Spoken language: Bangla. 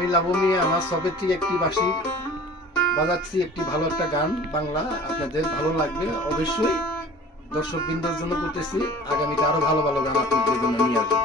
আমি লাবণী আমার সবের থেকে একটি বাঁশি বাজাচ্ছি, একটি ভালো একটা গান বাংলা, আপনাদের ভালো লাগবে অবশ্যই। দর্শক বৃন্দের জন্য করতেছি, আগামীতে আরো ভালো ভালো গান আপনাদের জন্য নিয়ে আসবো।